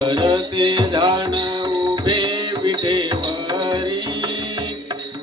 करते ध्यान उभे विठेवरी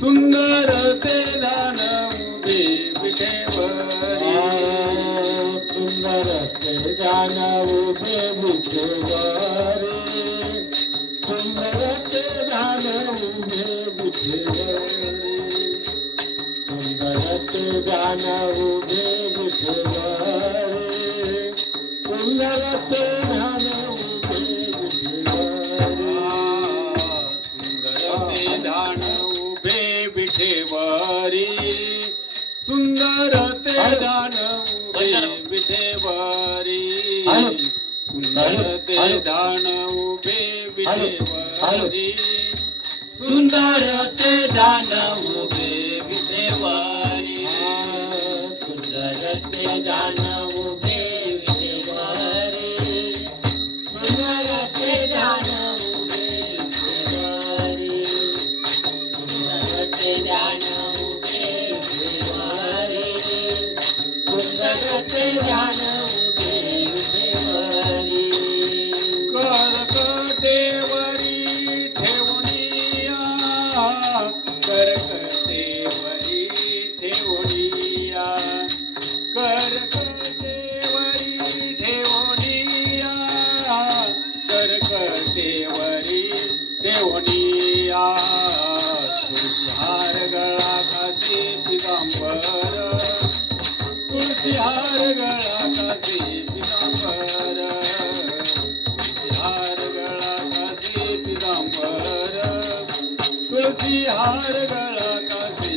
सुंदर ते ध्यान उभे विठेवरी सुंदर ते गान उभे विठेवरी सुंदर ते गान उभे विठेवरी सुंदर ते गान उभे ते उभे विठेवरी सुंदर ते दान उभे विठेवरी सुंदर ते दान उभे विठेवरी सुंदर ते दान गळा हार गळा काचे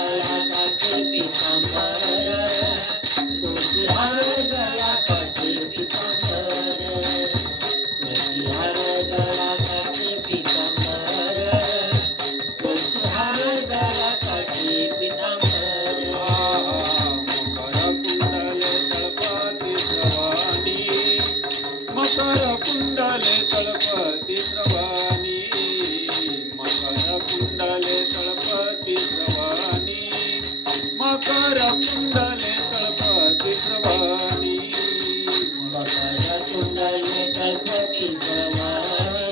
कुंडले तळपती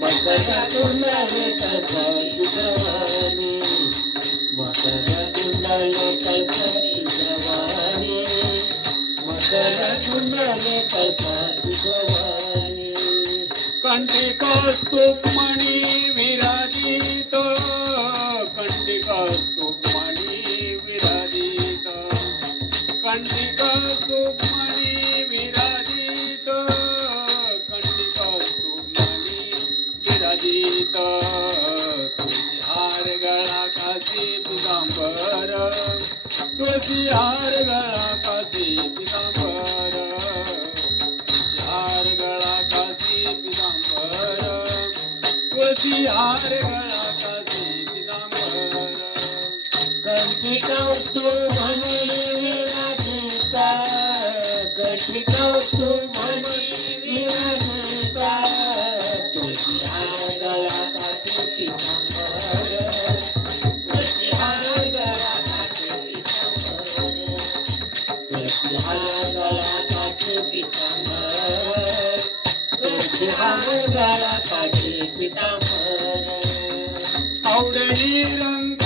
मकर कुंडले कल्पती श्रवणी मकर कुंडले कल्पती श्रवणी मकर कुंडले कल्पती श्रवणी कंठी कौस्तुभ विराजित तुळशी हार गळा काशी पितांबर हार गळा काशी पितांबर. तुळशी हार गळा काशी पितांबर कंठी कौस्तुभ म्हणे विराजिता म्हणे देहा पितांबर आवडली रंग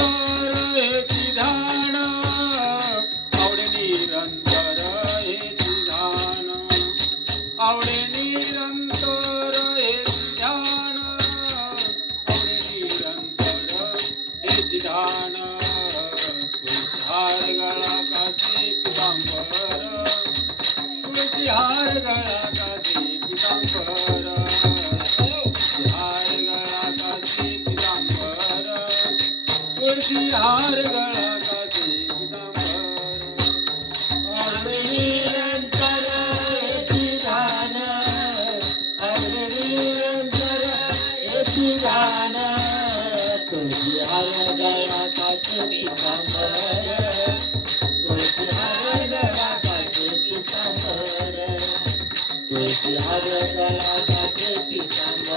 Hare Krishna, Hare Krishna,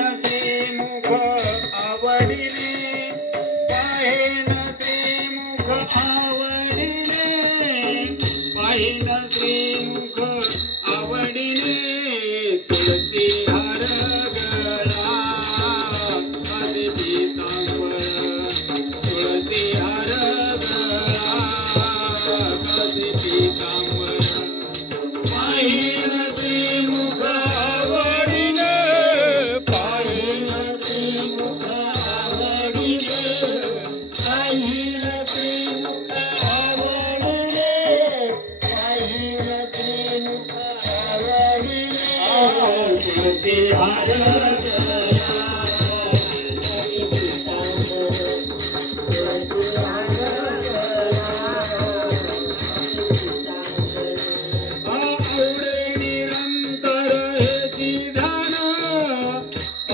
आवडे निरंतर दान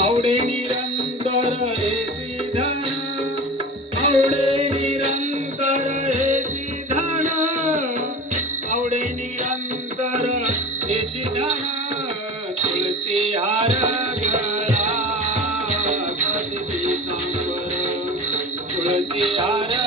आवडे Yeah.